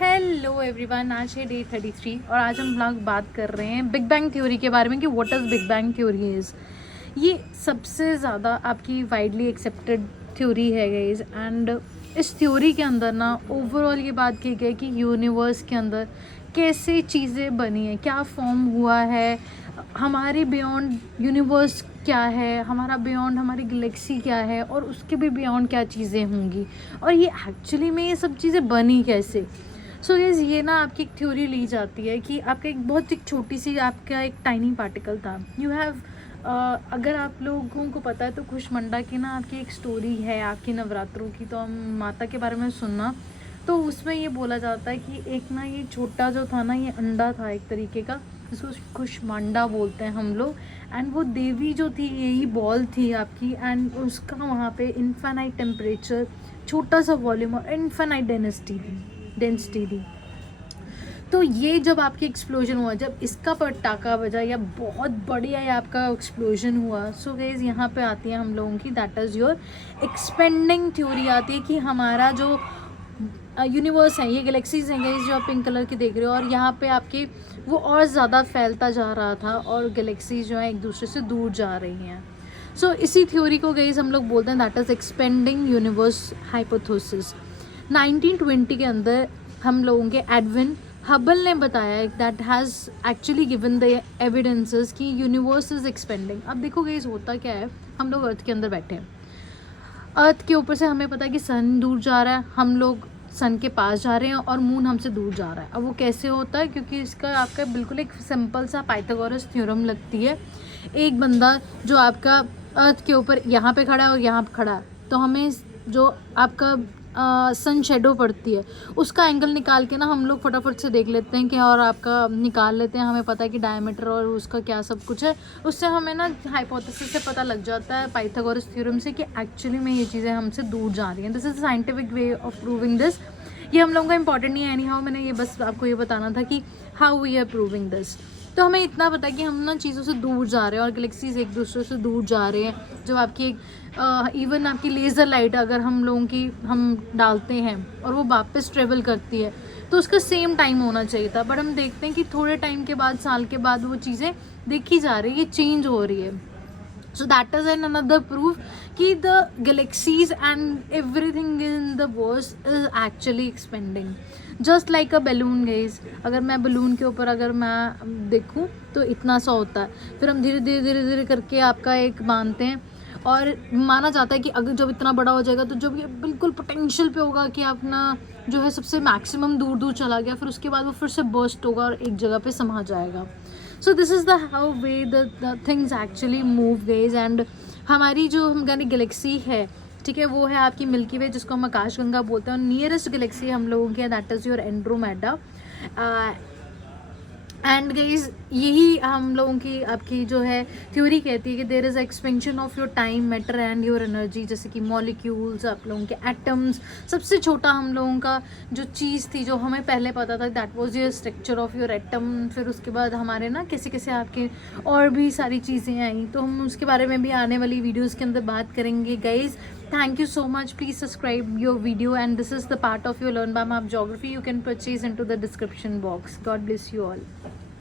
Hello everyone, आज है day 33 और आज हम लोग बात कर रहे हैं बिग बैंग थ्योरी के बारे में कि what is big bang theory is. ये सबसे ज़्यादा आपकी वाइडली एक्सेप्टेड थ्योरी है गाइस। एंड इस थ्योरी के अंदर ना ओवरऑल ये बात की गई कि यूनिवर्स के अंदर कैसे चीज़ें बनी हैं, क्या फॉर्म हुआ है, हमारे बियॉन्ड यूनिवर्स क्या है, हमारा बियॉन्ड हमारी गैलेक्सी क्या है और उसके भी बियॉन्ड क्या चीज़ें होंगी और ये एक्चुअली में ये सब चीज़ें बनी कैसे। सो गाइस ये ना आपकी एक थ्योरी ली जाती है कि आपका एक बहुत एक छोटी सी आपका एक टाइनी पार्टिकल था। यू हैव अगर आप लोगों को पता है तो कुष्मांडा की ना आपकी एक स्टोरी है आपकी नवरात्रों की, तो हम माता के बारे में सुनना। तो उसमें ये बोला जाता है कि एक ना ये छोटा जो था ना ये अंडा था एक तरीके का, जिसको कुष्मांडा बोलते हैं हम लोग। एंड वो देवी जो थी यही बॉल थी आपकी, एंड उसका वहाँ पे इन्फानाइट टेम्परेचर, छोटा सा वॉल्यूम और इन्फानाइट डेंसिटी थी। तो ये जब आपकी एक्सप्लोजन हुआ, जब इसका पटाखा बजा या बहुत बढ़िया ये आपका एक्सप्लोजन हुआ, सो गाइस यहाँ पे आती है हम लोगों की that is your expanding theory आती है कि हमारा जो यूनिवर्स है, ये गैलेक्सीज हैं गाइस जो आप पिंक कलर की देख रहे हो, और यहाँ पे आपके वो और ज़्यादा फैलता जा रहा था और गैलेक्सीज जो है एक दूसरे से दूर जा रही हैं। सो इसी थ्योरी को गाइस हम लोग बोलते हैं that is expanding universe hypothesis. 1920 के अंदर हम लोगों के एडविन हबल ने बताया that has actually given the evidences कि यूनिवर्स इज एक्सपेंडिंग। अब देखो गाइस होता क्या है, हम लोग अर्थ के अंदर बैठे हैं, अर्थ के ऊपर से हमें पता है कि सन दूर जा रहा है, हम लोग सन के पास जा रहे हैं और मून हमसे दूर जा रहा है। अब वो कैसे होता है, क्योंकि इसका आपका बिल्कुल एक सिंपल सा पाइथागोरस थ्योरम लगती है। एक बंदा जो आपका अर्थ के ऊपर यहाँ पे खड़ा है और यहाँ पे खड़ा है, तो हमें जो आपका सन शेडो पड़ती है उसका एंगल निकाल के ना हम लोग फटाफट से देख लेते हैं कि, और आपका निकाल लेते हैं, हमें पता है कि डायमीटर और उसका क्या सब कुछ है। उससे हमें ना हाइपोथेसिस से पता लग जाता है पाइथागोरस थ्योरम से कि एक्चुअली में ये चीज़ें हमसे दूर जा रही हैं। This is scientific way of proving this. ये हम लोगों का इंपॉर्टेंट नहीं है एनी हाउ, मैंने ये बस आपको ये बताना था कि how we are proving this. तो हमें इतना पता है कि हम ना चीज़ों से दूर जा रहे हैं और गैलेक्सीज एक दूसरे से दूर जा रहे हैं। जो आपकी एक इवन आपकी लेज़र लाइट अगर हम लोगों की हम डालते हैं और वो वापस ट्रेवल करती है तो उसका सेम टाइम होना चाहिए था, बट हम देखते हैं कि थोड़े टाइम के बाद, साल के बाद वो चीज़ें देखी जा रही है, ये चेंज हो रही है। So that is another proof कि the galaxies and everything in the verse is actually expanding just like a balloon guys। अगर मैं बलून के ऊपर अगर मैं देखूं तो इतना सा होता है, फिर हम धीरे धीरे धीरे धीरे करके आपका एक बांधते हैं और माना जाता है कि अगर जब इतना बड़ा हो जाएगा तो जब ये बिल्कुल पोटेंशियल पे होगा कि अपना जो है सबसे मैक्सिमम दूर दूर चला गया, फिर उसके बाद वो फिर से बर्स्ट होगा और एक जगह पे समा जाएगा। So this is the how way the things actually move ways. And हमारी जो हमारी गैलेक्सी है, ठीक है, वो है आपकी मिल्की वे, जिसको हम आकाशगंगा बोलते हैं, और नियरेस्ट गैलेक्सी हम लोगों की है that is your Andromeda. And guys यही हम लोगों की आपकी जो है थ्योरी कहती है कि there is expansion of your time, matter and your energy. जैसे कि मॉलिक्यूल्स, आप लोगों के एटम्स, सबसे छोटा हम लोगों का जो चीज़ थी जो हमें पहले पता था that was your structure of your atom. फिर उसके बाद हमारे ना कैसे कैसे आपके और भी सारी चीज़ें आई, तो हम उसके बारे में भी आने वाली वीडियोज़ के अंदर बात करेंगे guys. Thank you so much. Please subscribe your video, and this is the part of your Learn by Map Geography. You can purchase into the description box. God bless you all.